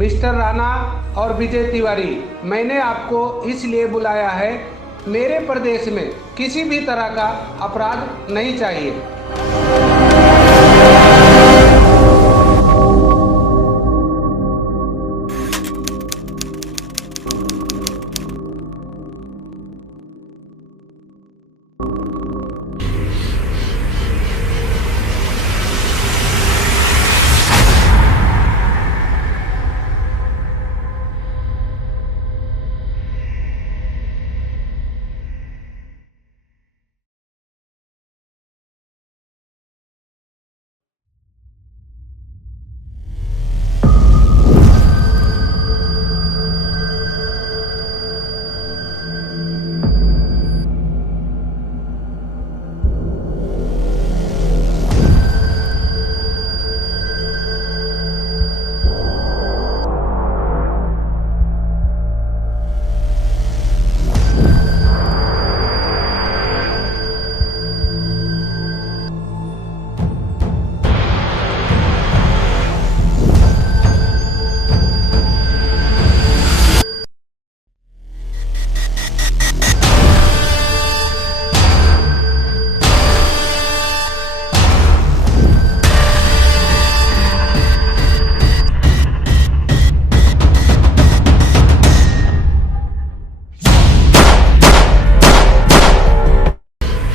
Mister Rana और विजय तिवारी, मैंने आपको इसलिए बुलाया है, मेरे प्रदेश में किसी भी तरह का अपराध नहीं चाहिए।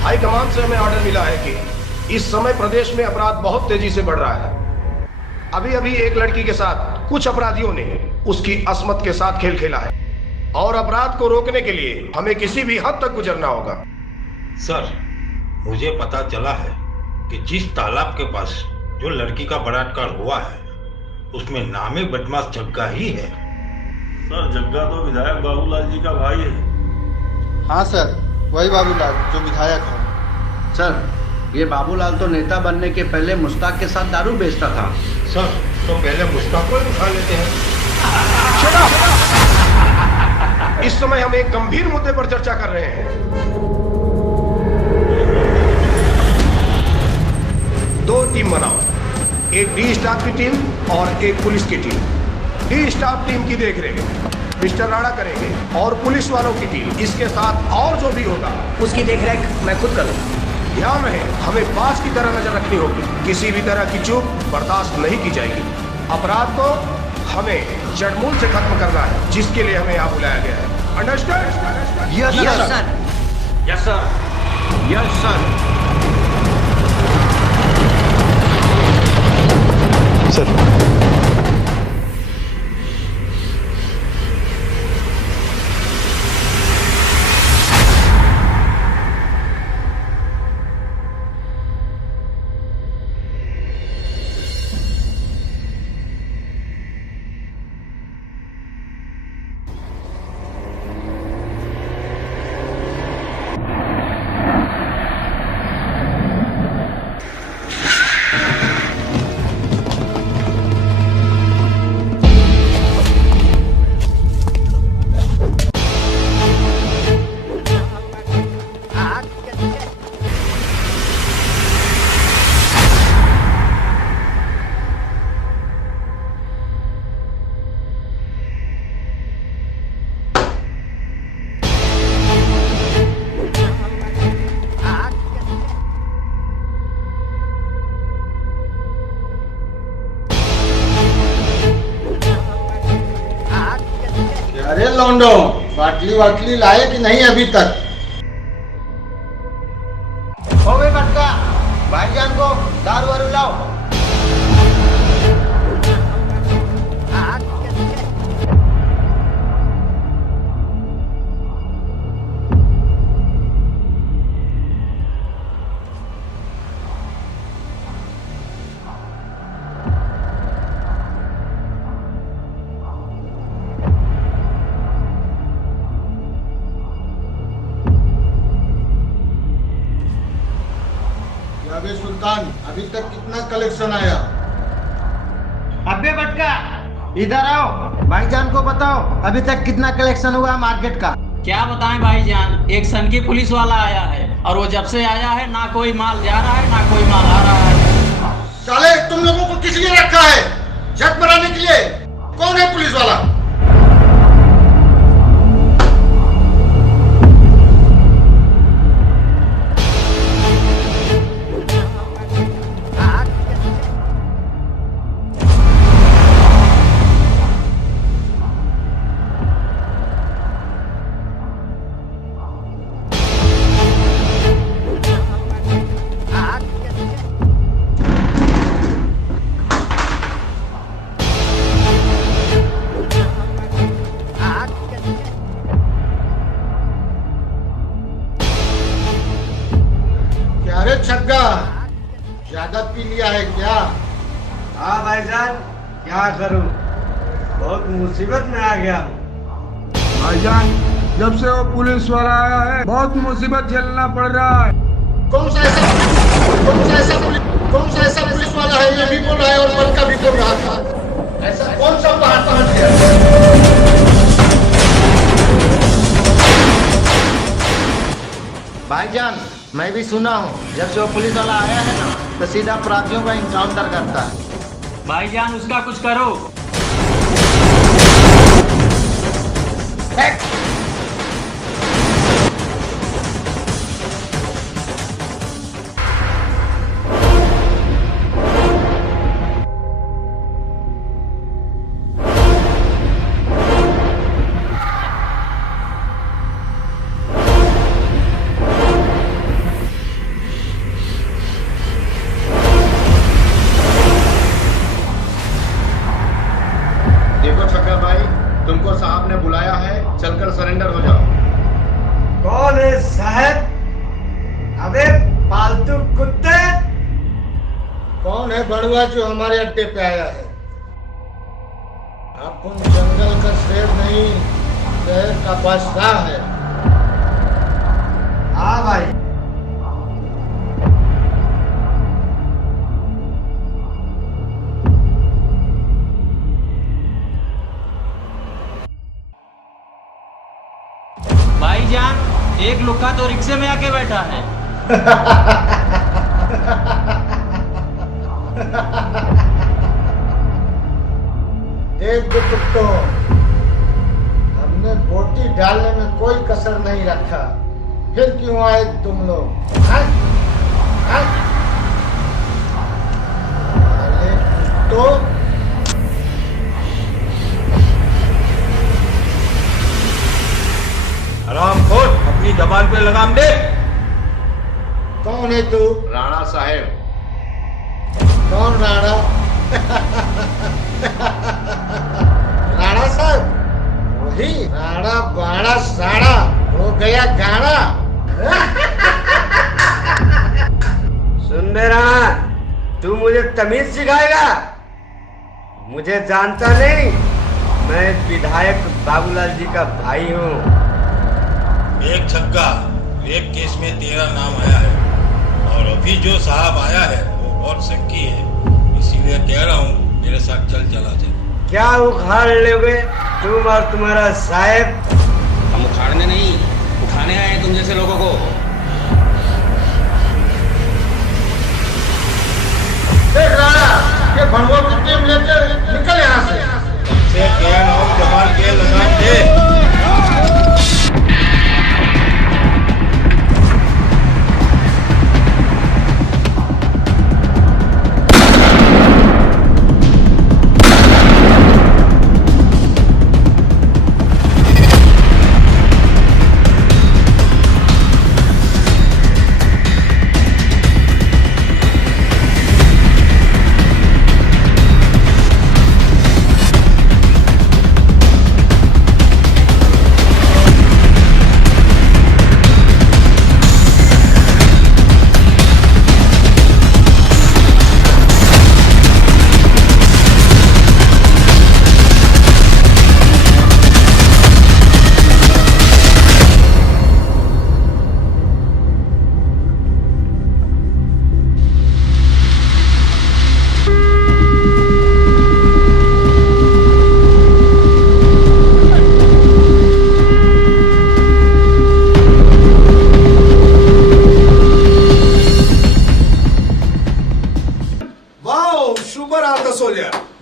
हाईकमान से हमें ऑर्डर मिला है कि इस समय प्रदेश में अपराध बहुत तेजी से बढ़ रहा है। अभी अभी एक लड़की के साथ कुछ अपराधियों ने उसकी अस्मत के साथ खेल खेला है और अपराध को रोकने के लिए हमें किसी भी हद तक गुजरना होगा। सर, मुझे पता चला है कि जिस तालाब के पास जो लड़की का बलात्कार हुआ है उसमें नामी बदमाश जग्गा ही है। सर, जग्गा तो विधायक बाबूलाल जी का भाई है। हाँ सर, वही बाबूलाल जो विधायक है। सर, ये बाबूलाल तो नेता बनने के पहले मुश्ताक के साथ दारू बेचता था। सर, तो पहले मुश्ताक को ही उठा लेते हैं। इस समय हम एक गंभीर मुद्दे पर चर्चा कर रहे हैं। दो टीम बनाओ, एक डी स्टाफ की टीम और एक पुलिस की टीम। डी स्टाफ टीम की देखरेख मिस्टर राणा करेंगे और पुलिस वालों की टीम इसके साथ और जो भी होगा उसकी देखरेख मैं खुद करूंगा। ध्यान रहे, हमें बाज की तरह नजर रखनी होगी। किसी भी तरह की चूक बर्दाश्त नहीं की जाएगी। अपराध को हमें जड़मूल से खत्म करना है, जिसके लिए हमें यहाँ बुलाया गया है। Understand? Yes sir. Yes sir. Yes sir. Sir अरे लौंडो, बाटली लाए कि नहीं अभी तक? हो गए बटका, भाईजान को दारू वारू लाओ। अबे सुल्तान, अभी तक कितना कलेक्शन आया? अबे बटका, इधर आओ, भाईजान को बताओ अभी तक कितना कलेक्शन हुआ मार्केट का। क्या बताएं भाईजान, एक सनकी पुलिस वाला आया है और वो जब से आया है ना कोई माल जा रहा है ना कोई माल आ रहा है। साले, तुम लोगों को किस लिए रखा है? जट बनाने के लिए? कौन है पुलिस वाला? अरे छग्गा, ज्यादा पी लिया है क्या? हाँ भाईजान, क्या करूं, बहुत मुसीबत में आ गया हूँ। भाईजान, जब से वो पुलिस वाला आया है बहुत मुसीबत झेलना पड़ रहा है। कौन सा ऐसा पुलिस वाला है? ये भी बोल रहा है और बड़का भी बोल रहा था। ऐसा कौन सा बात पहुंच गया? भाईजान, मैं भी सुना हूँ जब से वो पुलिस वाला आया है ना तो सीधा अपराधियों का इनकाउंटर करता है। भाईजान उसका कुछ करो। देखो छक्का भाई, तुमको साहब ने बुलाया है, चलकर सरेंडर हो जाओ। कौन है साहब? अबे पालतू कुत्ते! कौन है बड़ुआ जो हमारे अड्डे पे आया है? अपन जंगल का शेर नहीं, शहर का बादशाह है। हाँ भाई, एक लुक्का तो रिक्शे में आके बैठा है। देख दो कुत्तों, हमने बोटी डालने में कोई कसर नहीं रखा, फिर क्यों आए तुम लोग? अरे कुत्तों, हरामखोर, अपनी जबान पे लगाम दे। कौन है तू? राणा साहेब। कौन राणा? राणा साहब? वही राणा बाणा साड़ा हो गया गाना। सुन बे राणा, तू मुझे तमीज सिखाएगा? मुझे जानता नहीं, मैं विधायक बाबूलाल जी का भाई हूँ। एक छक्का रेप केस में तेरा नाम आया है, और अभी जो साहब आया है वो बहुत शक्की है, इसीलिए कह रहा हूँ मेरे साथ चला जा। क्या उखाड़ लोगे तुम और तुम्हारा साहब? हम उखाड़ने नहीं, उठाने आए हैं तुम जैसे लोगों को। देख राणा, ये भंगों की टीम लेके निकल यहाँ से। से कह रहा हूँ जबान पे लगाम दे।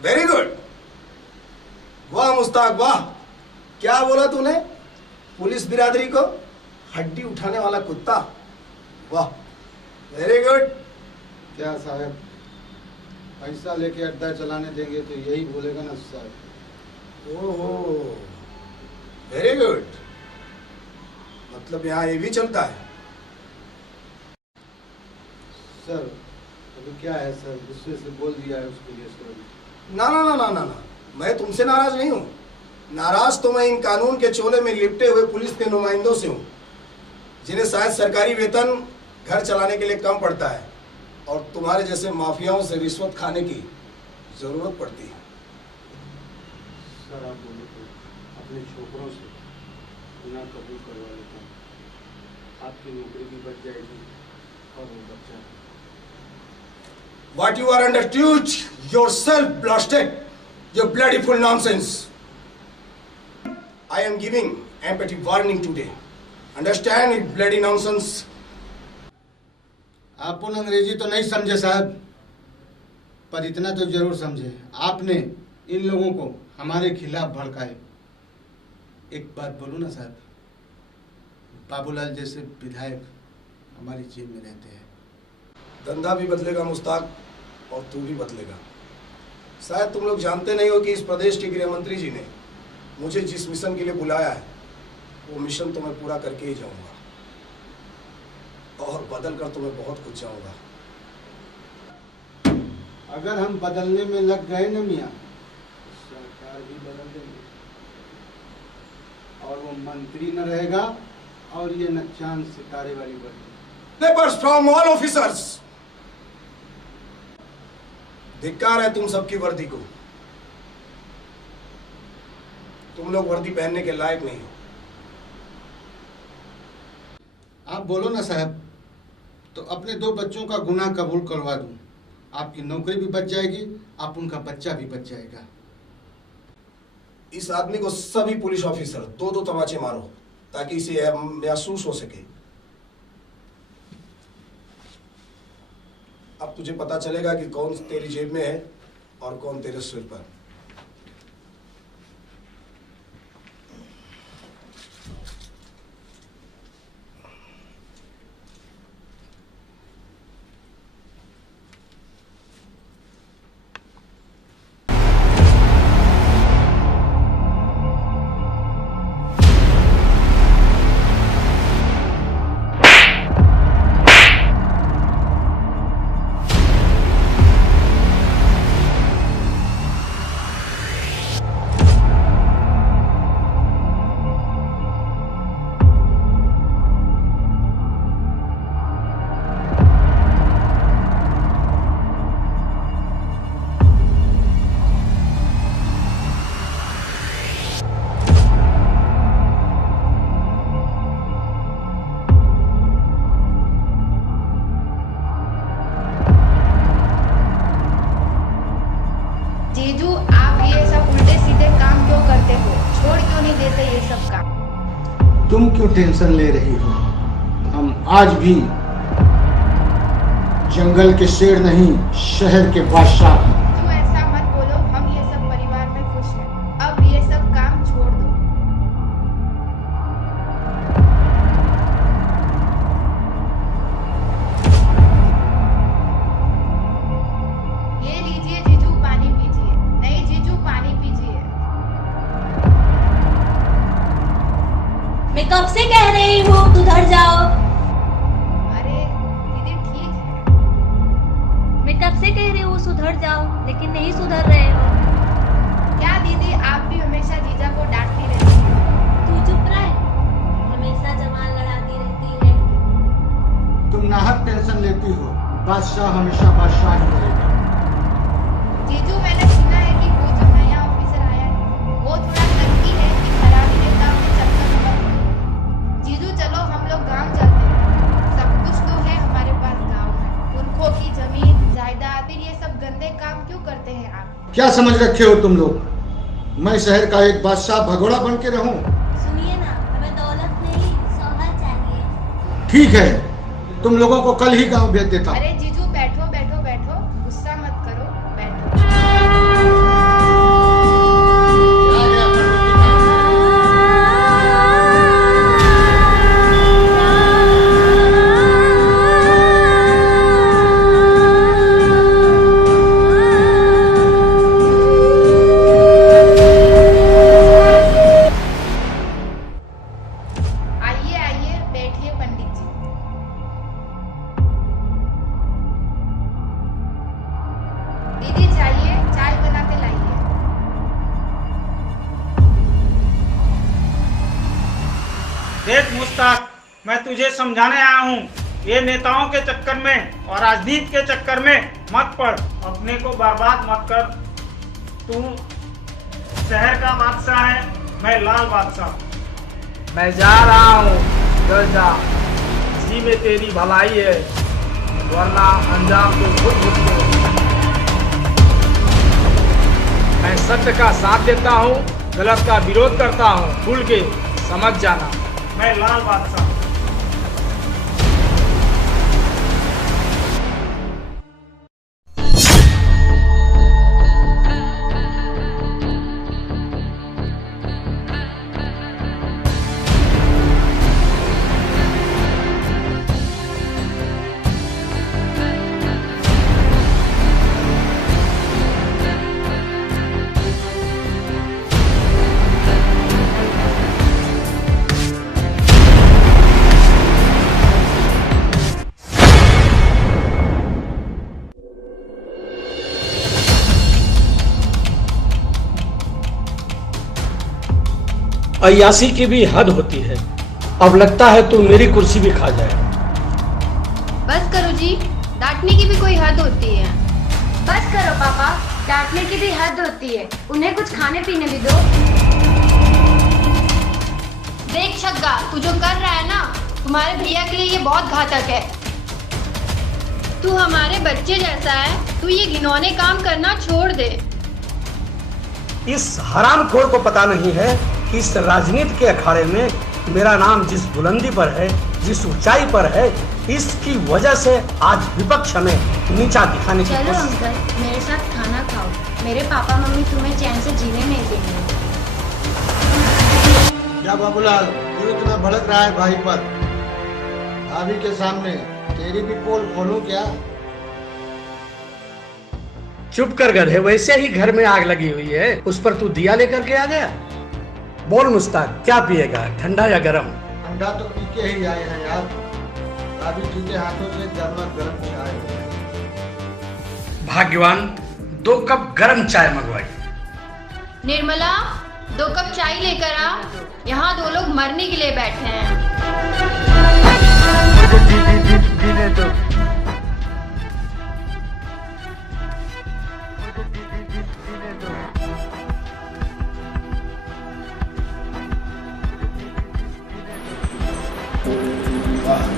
Very good. वाह मुस्ताक वाह, क्या बोला तूने? पुलिस बिरादरी को हड्डी उठाने वाला कुत्ता, वाह वेरी गुड। क्या साहब, पैसा लेके अड्डा चलाने देंगे तो यही बोलेगा ना साहब। ओहो वेरी गुड, मतलब यहाँ ये भी चलता है। सर अभी क्या है सर, गुस्से से बोल दिया है उसके लिए सर। ना ना ना ना ना ना, मैं तुमसे नाराज नहीं हूँ। नाराज तो मैं इन कानून के चोले में लिपटे हुए पुलिस के नुमाइंदों से हूँ, जिन्हें शायद सरकारी वेतन घर चलाने के लिए कम पड़ता है और तुम्हारे जैसे माफियाओं से रिश्वत खाने की जरूरत पड़ती है। सर आप बोले तो अपने छोकरों से गुनाह कबूल करवा लेता हूँ, आपकी नौकरी भी बच जाएगी और वो बच्चा। What you are understood yourself blasted, you bloody full nonsense. I am giving empathy warning today. Understand it, bloody nonsense. आप उन अंग्रेजी तो नहीं समझे साहब, पर इतना तो जरूर समझे, आपने इन लोगों को हमारे खिलाफ भड़काए। एक बात बोलूं ना साहब, बाबूलाल जैसे विधायक हमारी जेब में रहते हैं। धंधा भी बदलेगा मुस्ताक, और तू भी बदलेगा। शायद तुम लोग जानते नहीं हो कि इस प्रदेश के गृह मंत्री जी ने मुझे जिस मिशन के लिए बुलाया है, वो मिशन तो मैं पूरा करके ही जाऊंगा, और बदल कर तो मैं बहुत कुछ चाहूंगा। अगर हम बदलने में लग गए न मियाँ, सरकार भी बदल देंगे, और वो मंत्री न रहेगा और ये न चांद सितारे वाली वर्दी। लेबर्स फ्रॉम ऑल ऑफिसर्स, धिक्कार है तुम सबकी वर्दी को। तुम लोग वर्दी पहनने के लायक नहीं हो। आप बोलो ना साहब, तो अपने 2 बच्चों का गुनाह कबूल करवा दूं, आपकी नौकरी भी बच जाएगी, आप उनका बच्चा भी बच जाएगा। इस आदमी को सभी पुलिस ऑफिसर 2-2 तमाचे मारो। ताकि इसे महसूस हो सके। अब तुझे पता चलेगा कि कौन तेरी जेब में है और कौन तेरे सिर पर। जीजू, आप ये सब उल्टे सीधे काम क्यों करते हो? छोड़ क्यों नहीं देते ये सब काम? तुम क्यों टेंशन ले रही हो? हम आज भी जंगल के शेर नहीं, शहर के बादशाह हैं। जीजू, ऐसा मत बोलो, हम ये सब परिवार में खुश हैं। अब ये सब काम छोड़ दो। ये लीजिए जीजू, पानी पीजिए। नहीं जीजू, पानी पीजिए। मैं कब से कह रही हूँ सुधर जाओ। अरे दीदी ठीक है। मैं कब से कह रही हूँ सुधर जाओ, लेकिन नहीं सुधर रहे हो। क्या दीदी, आप भी हमेशा जीजा को डांटती रहती हो? तू चुप रह, हमेशा जमाल लड़ाती रहती है। तुम नाहक टेंशन लेती हो, बादशाह हमेशा बादशाह ही रहेगा। जीजू, मैंने सुना है कि वो जो नया ऑफिसर आया है वो थोड़ा लड़की है कि खराबी नेता के चक्कर में मत पड़ो। जीजू चलो हम लोग गांव चलते हैं। सब कुछ तो है हमारे पास गांव में। पुरखों की जमीन जायदाद, फिर ये सब गंदे काम क्यों करते हैं आप? क्या समझ रखे हो तुम लोग? मैं शहर का एक बादशाह भगोड़ा बन के रहूं? सुनिए ना, हमें दौलत नहीं शोहरत चाहिए। ठीक है, तुम लोगों को कल ही गांव भेज देता हूं। अरे जीजू बैठो बैठो बैठो, गुस्सा मत करो, बैठो। आइए आइए, बैठिए पंडित जी। दीदी चाहिए, चाय बना के लाइए। देख मुश्ताक, मैं तुझे समझाने आया हूँ, ये नेताओं के चक्कर में और राजनीति के चक्कर में मत पड़। अपने को बर्बाद मत कर। तू शहर का बादशाह है, मैं लाल बादशाह। मैं जा रहा हूँ, डर जा। इसी में तेरी भलाई है, वरना अंजाम तो खुद भुगतो। मैं सत्य का साथ देता हूँ, गलत का विरोध करता हूँ, खुल के समझ जाना। मैं लाल बादशाह। अय्यासी की भी हद होती है। अब लगता है तू मेरी कुर्सी भी खा जाए। बस करो जी, डांटने की भी कोई हद होती है। बस करो पापा, डांटने की भी हद होती है। उन्हें कुछ खाने पीने भी दो। देख छग्गा, तू जो कर रहा है ना, तुम्हारे भैया के लिए ये बहुत घातक है। तू हमारे बच्चे जैसा है, तू ये घिनौने काम करना छोड़ दे। इस हरामखोर को पता नहीं है कि इस राजनीति के अखाड़े में मेरा नाम जिस बुलंदी पर है, जिस ऊंचाई पर है, इसकी वजह से आज विपक्ष हमें नीचा दिखाने की चलो कोशिश। अंकल, मेरे साथ खाना खाओ। मेरे पापा मम्मी तुम्हें चैन से जीने नहीं देंगे। क्या बाबूलाल, तू इतना भड़क रहा है भाई पर? भाभी के सामने तेरी भी पोल खोलूं क्या? चुप कर गधे, वैसे ही घर में आग लगी हुई है, उस पर तू दिया लेकर के आ गया। बोल मुस्ताक, क्या पिएगा, ठंडा या गरम? ठंडा तो पी के ही आए हैं यार। भाभी जी के हाथों से गर्मा गर्म चाय। भाग्यवान, 2 कप गरम चाय मंगवाई। निर्मला, 2 कप चाय लेकर आ। यहाँ 2 लोग मरने के लिए बैठे हैं। जीने दो।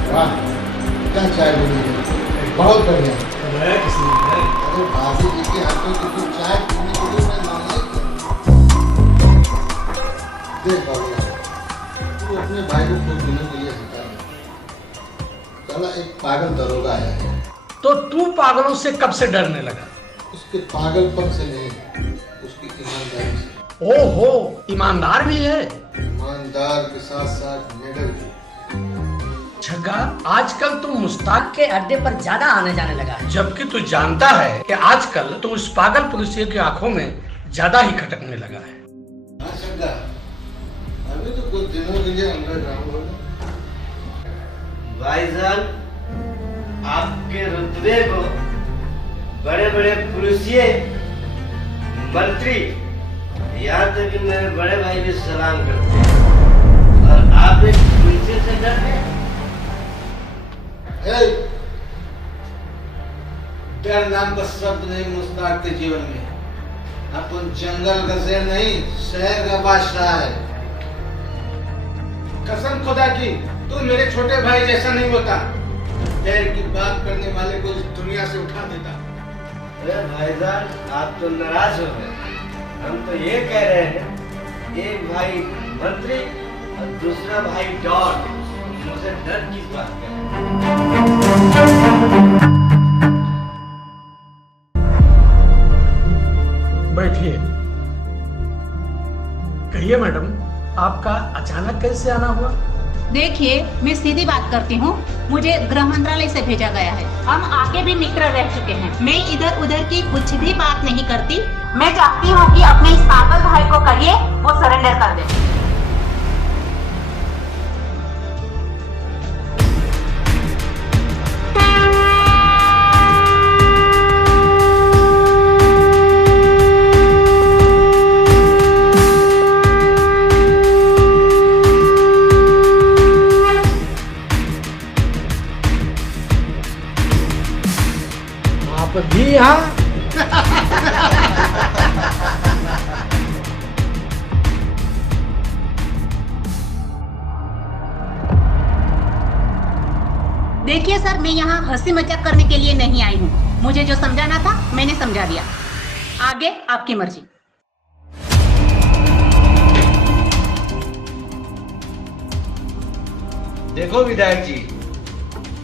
वाह, क्या चाय बनी है, बहुत बढ़िया। अरे भाभी जी के हाथों की तो चाय पीने के लिए मैं मांगा ही था। देख बाबूलाल, तू अपने भाई को खुश होने के लिए सिखा दे। चला, एक पागल दरोगा आया है। तो तू पागलों से कब से डरने लगा? उसके पागलपन से नहीं, उसकी ईमानदारी से। ओहो, ईमानदार भी है। ईमानदार के साथ साथ निडर भी। छग्गा, आजकल तू मुस्ताक के अड्डे पर ज्यादा आने जाने लगा है, जबकि तू जानता है कि आजकल तू उस पागल पुलिसिया की आंखों में ज्यादा ही खटकने लगा है। हाँ छग्गा, अभी तो कुछ दिनों के लिए अंडरग्राउंड होगा। भाईजान, आपके रुतबे को बड़े बड़े पुलिसिये, मंत्री, यहाँ तक कि मेरे बड़े भाई भी सलाम करते हैं, और आप एक पुलिसिये से डरते हैं? डर नाम का शब्द नहीं मुस्ताक के जीवन में। अपन जंगल का शेर नहीं, शहर का बादशाह है। कसम खुदा की, तू मेरे छोटे भाई जैसा नहीं होता। डर की बात करने वाले को इस दुनिया से उठा देता। अरे भाईजान, आप तो नाराज हो गए। हम तो ये कह रहे हैं, एक भाई मंत्री और दूसरा भाई डॉन, मुझे डर किस बात का? बैठिए। कहिए मैडम, आपका अचानक कैसे आना हुआ? देखिए, मैं सीधी बात करती हूँ, मुझे गृह मंत्रालय से भेजा गया है। हम आगे भी मित्र रह चुके हैं। मैं इधर उधर की कुछ भी बात नहीं करती। मैं चाहती हूँ कि अपने इस पागल भाई को कहिए वो सरेंडर कर दे। भी यहाँ देखिए सर, मैं यहाँ हंसी मजाक करने के लिए नहीं आई हूँ। मुझे जो समझाना था मैंने समझा दिया। आगे आपकी मर्जी। देखो विधायक जी,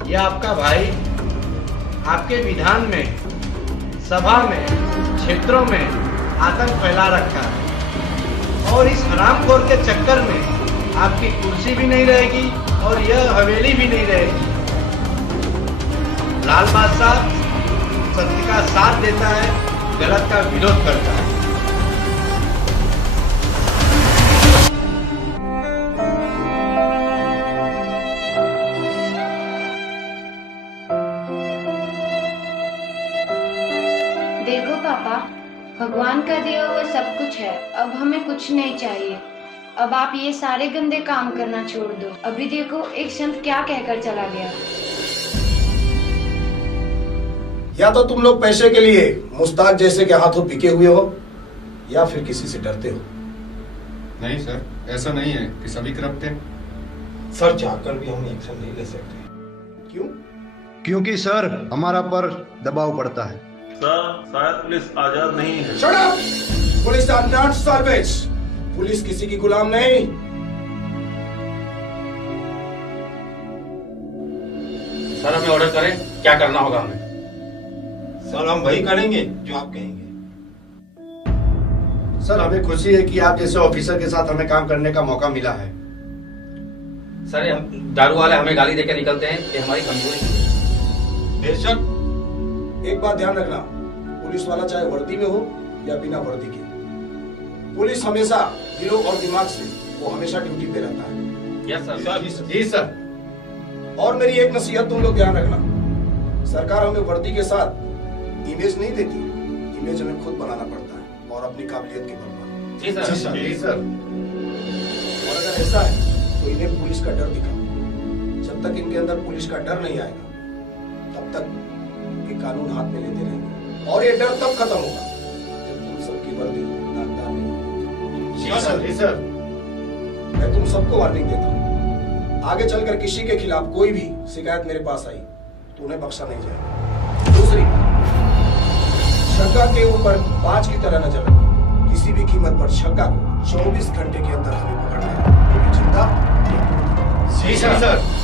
ये आपका भाई आपके विधान में, सभा में, क्षेत्रों में आतंक फैला रखा है, और इस हरामखोर के चक्कर में आपकी कुर्सी भी नहीं रहेगी और यह हवेली भी नहीं रहेगी। लाल बादशाह सत्य का साथ देता है, गलत का विरोध करता है। देखो पापा, भगवान का दिया हुआ सब कुछ है। अब हमें कुछ नहीं चाहिए। अब आप ये सारे गंदे काम करना छोड़ दो। अभी देखो, एक संत क्या कहकर चला गया। या तो तुम लोग पैसे के लिए मुस्ताक जैसे के हाथों बिके हुए हो, या फिर किसी से डरते हो। नहीं सर, ऐसा नहीं है कि सभी करप्ट हैं। सर, चाहकर भी हम एक्शन नहीं ले सकते। क्यों? क्योंकि सर हमारा पर दबाव पड़ता है। सर, शायद पुलिस आजाद नहीं है। Shut up! Police are not service. Police किसी की गुलाम नहीं। सर हमें ऑर्डर करें, क्या करना होगा हमें? सर हम वही करेंगे जो आप कहेंगे। सर हमें खुशी है कि आप जैसे ऑफिसर के साथ हमें काम करने का मौका मिला है। सर हम दारू वाले हमें गाली देकर निकलते हैं, ये हमारी कमजोरी है। बेशक। एक बात ध्यान रखना, पुलिस वाला चाहे वर्दी में हो या बिना वर्दी के, पुलिस हमेशा दिलों और दिमाग से वो हमेशा ड्यूटी पे रहता है। Yes sir. जी सर। और मेरी एक नसीहत तुम लोग ध्यान रखना, सरकार हमें वर्दी के साथ इमेज नहीं देती, इमेज हमें खुद बनाना पड़ता है और अपनी काबिलियत के बल पर। जी सर। जी सर। और अगर ऐसा है तो इन्हें पुलिस का डर दिखाओ। जब तक इनके अंदर पुलिस का डर नहीं आएगा तब तक ये कानून हाथ में लेते रहेंगे, और ये डर तब खत्म होगा जब तुम सबकी वर्दी दागदार नहीं होगी। जी सर। जी सर। मैं तुम सबको वार्निंग देता हूँ, आगे चलकर किसी के खिलाफ कोई भी शिकायत मेरे पास आई तो उन्हें बख्शा नहीं जाएगा। दूसरी, छक्का के ऊपर बाज की तरह नजर रखो, किसी भी कीमत पर छक्का को 24 घंटे के अंदर हमें पकड़ना है, कोई चिंता नहीं। जी सर।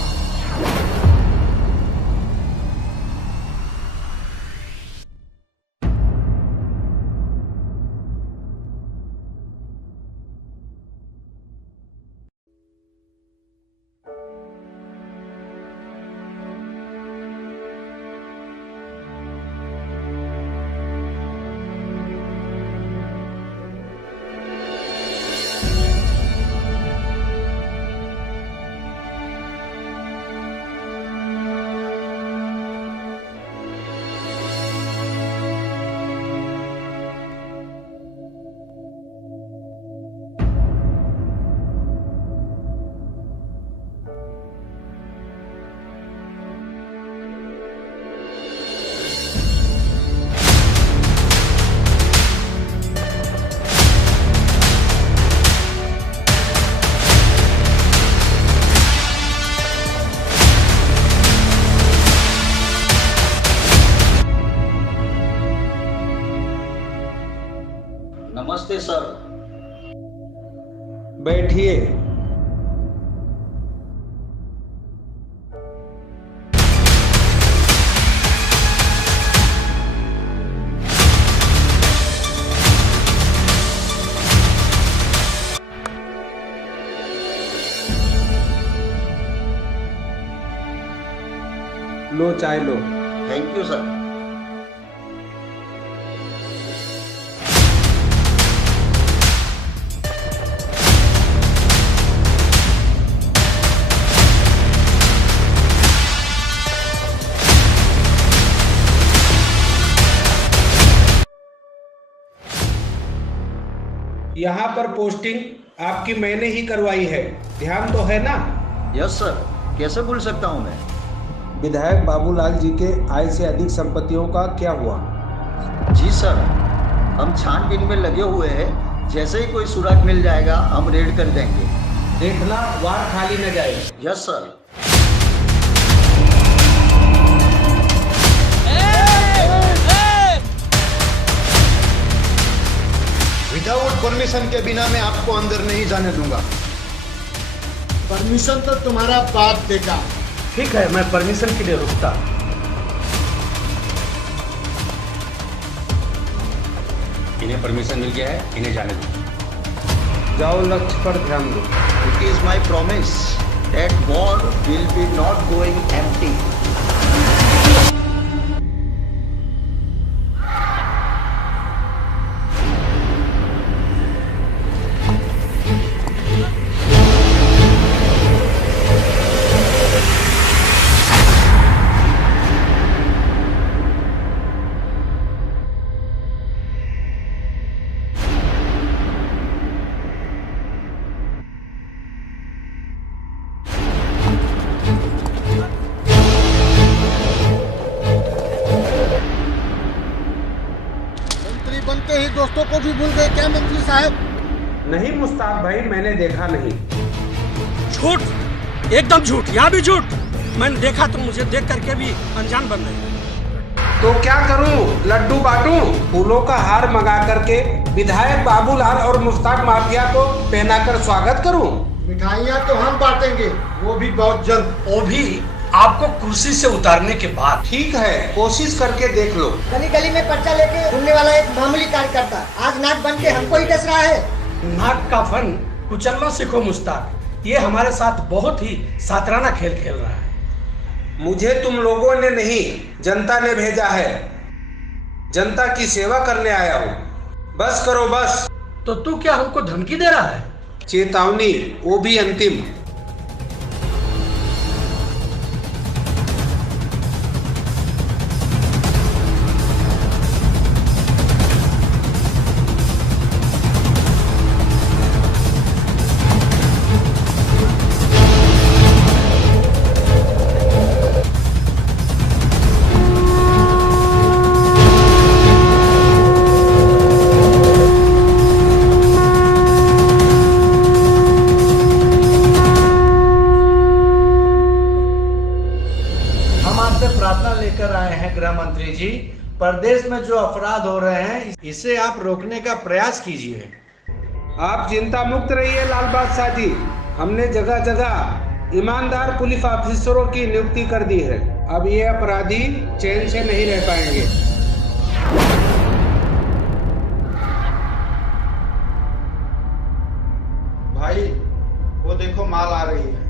नमस्ते सर। बैठिए। लो चाय लो। Thank you sir. यहाँ पर पोस्टिंग आपकी मैंने ही करवाई है, ध्यान तो है ना? Yes sir. कैसे भूल सकता हूँ मैं? विधायक बाबूलाल जी के आय से अधिक संपत्तियों का क्या हुआ? जी सर, हम छानबीन में लगे हुए हैं, जैसे ही कोई सुराग मिल जाएगा हम रेड कर देंगे। देखना वार खाली न जाए। Yes sir. विदाउट परमिशन के बिना मैं आपको अंदर नहीं जाने दूंगा। परमिशन तो तुम्हारा बाप देगा। ठीक है, मैं परमिशन के लिए रुकता। इन्हें परमिशन मिल गया है, इन्हें जाने दो। जाओ, लक्ष्य पर ध्यान दो। It is my promise that war will be not going empty. बनते ही दोस्तों को भी भूल गए क्या मंत्री साहब? नहीं मुस्ताक भाई, मैंने देखा नहीं। झूठ, एकदम झूठ, यहाँ भी झूठ। मैंने देखा तो मुझे देख करके भी अनजान बन रहे। तो क्या करूं? लड्डू बांटूं? फूलों का हार मंगा करके विधायक बाबूलाल और मुस्ताक माफिया को पहनाकर स्वागत करूं? मिठाइयाँ तो हम बांटेंगे, वो भी बहुत जल्द। वो भी आपको कुर्सी से उतारने के बाद। ठीक है, कोशिश करके देख लो। गली गली में पर्चा लेके घूमने वाला एक मामूली कार्यकर्ता आज नाक बन के हमको ही डस रहा है। नाक का फन कुचलना सीखो मुश्ताक। ये हमारे साथ बहुत ही सातराना खेल खेल रहा है। मुझे तुम लोगों ने नहीं, जनता ने भेजा है। जनता की सेवा करने आया हूँ। बस करो बस। तो तू क्या हमको धमकी दे रहा है? चेतावनी, वो भी अंतिम। गृह मंत्री जी, प्रदेश में जो अपराध हो रहे हैं इसे आप रोकने का प्रयास कीजिए। आप चिंता मुक्त रहिए लाल बादशाह जी। हमने जगह जगह ईमानदार पुलिस ऑफिसरों की नियुक्ति कर दी है। अब ये अपराधी चैन से नहीं रह पाएंगे। भाई वो देखो माल आ रही है।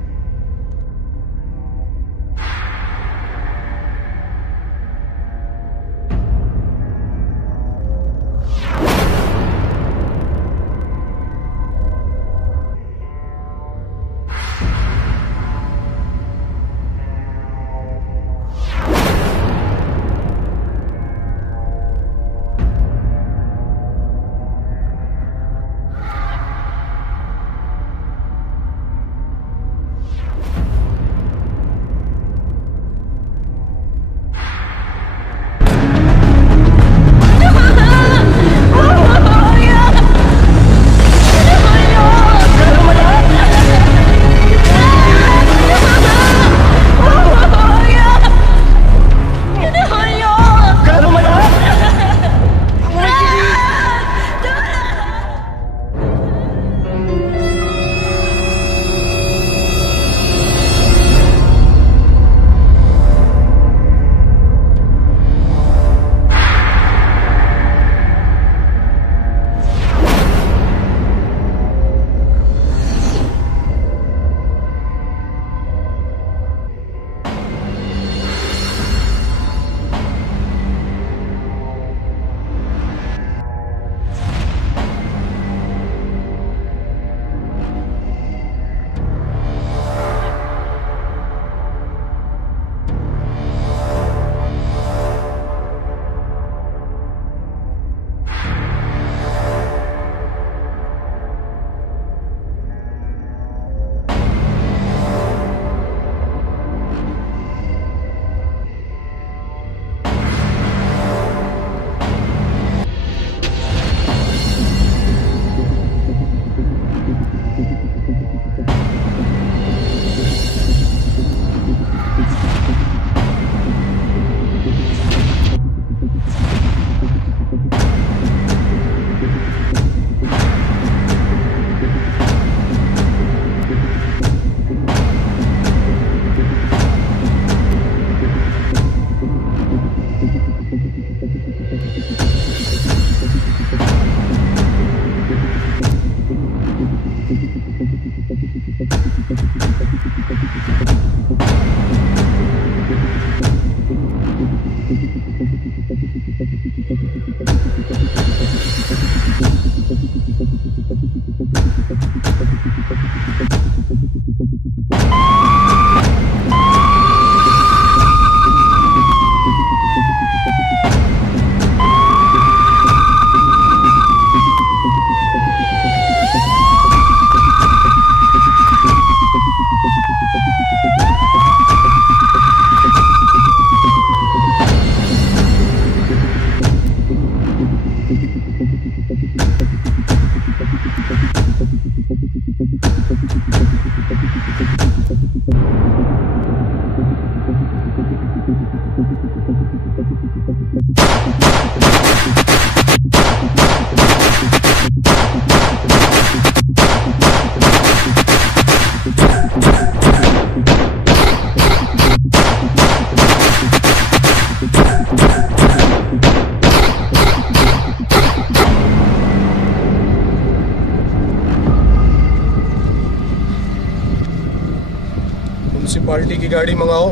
म्युनिसिपालिटी की गाड़ी मंगाओ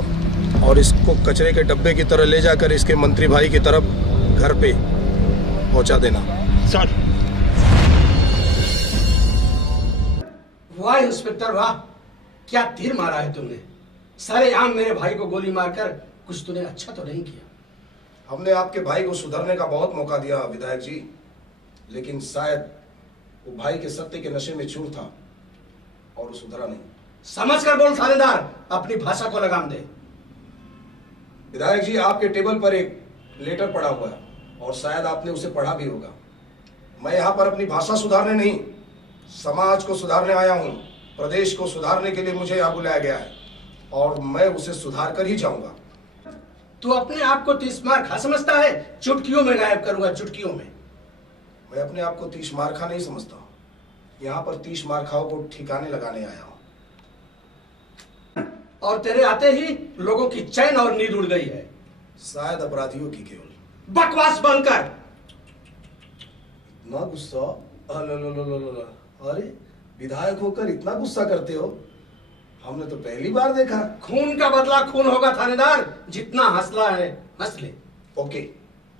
और इसको कचरे के डब्बे की तरह ले जाकर इसके मंत्री भाई की तरफ घर पे पहुंचा देना। सर। वाह इंस्पेक्टर वाह, क्या तीर मारा है तुमने। सारे आम मेरे भाई को गोली मारकर कुछ तूने अच्छा तो नहीं किया। हमने आपके भाई को सुधरने का बहुत मौका दिया विधायक जी, लेकिन शायद वो भाई के सत्य के नशे में चूर था और वो सुधरा नहीं। समझ कर बोल थानेदार, अपनी भाषा को लगाम दे। विधायक जी, आपके टेबल पर एक लेटर पड़ा हुआ है और शायद आपने उसे पढ़ा भी होगा। मैं यहाँ पर अपनी भाषा सुधारने नहीं, समाज को सुधारने आया हूँ। प्रदेश को सुधारने के लिए मुझे यहाँ बुलाया गया है और मैं उसे सुधार कर ही जाऊंगा। तू अपने आप को 30 मार खा समझता है? चुटकियों में गायब करूंगा, चुटकियों में। मैं अपने आप को 30 मार खा नहीं समझता। यहाँ पर 30 मार खाओ को ठिकाने लगाने आया हूँ। और तेरे आते ही लोगों की चैन और नींद उड़ गई है। शायद अपराधियों की केवल। बकवास बंद कर। इतना गुस्सा? अरे विधायक होकर इतना गुस्सा करते हो, हमने तो पहली बार देखा। खून का बदला खून होगा थानेदार, जितना हंसला है हंस ले। ओके,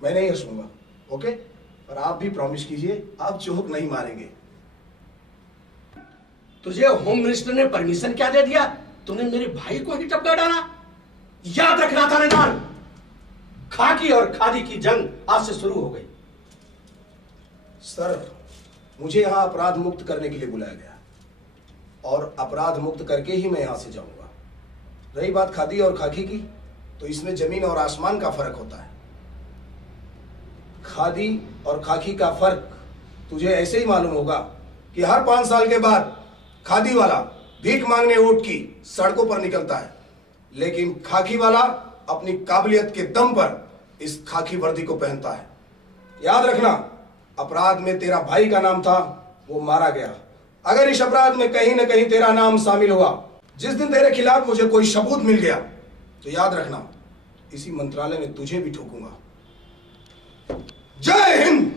मैं नहीं हंसूंगा। ओके, पर आप भी प्रॉमिस कीजिए आप जोक नहीं मारेंगे। तुझे होम मिनिस्टर ने परमिशन क्या दे दिया? तूने मेरे भाई को ही टपका डाला। याद रखना थानेदार, खाकी और खादी की जंग आज से शुरू हो गई। सर, मुझे यहाँ अपराध मुक्त करने के लिए बुलाया गया और अपराध मुक्त करके ही मैं यहाँ से जाऊंगा। रही बात खादी और खाकी की, तो इसमें जमीन और आसमान का फर्क होता है। खादी और खाकी का फर्क तुझे ऐसे ही मालूम होगा कि हर 5 साल के बाद खादी वाला भीख मांगने वोट की सड़कों पर निकलता है, लेकिन खाकी वाला अपनी काबिलियत के दम पर इस खाकी वर्दी को पहनता है। याद रखना, अपराध में तेरा भाई का नाम था, वो मारा गया। अगर इस अपराध में कहीं ना कहीं तेरा नाम शामिल हुआ, जिस दिन तेरे खिलाफ मुझे कोई सबूत मिल गया, तो याद रखना इसी मंत्रालय में तुझे भी ठोकूंगा। जय हिंद।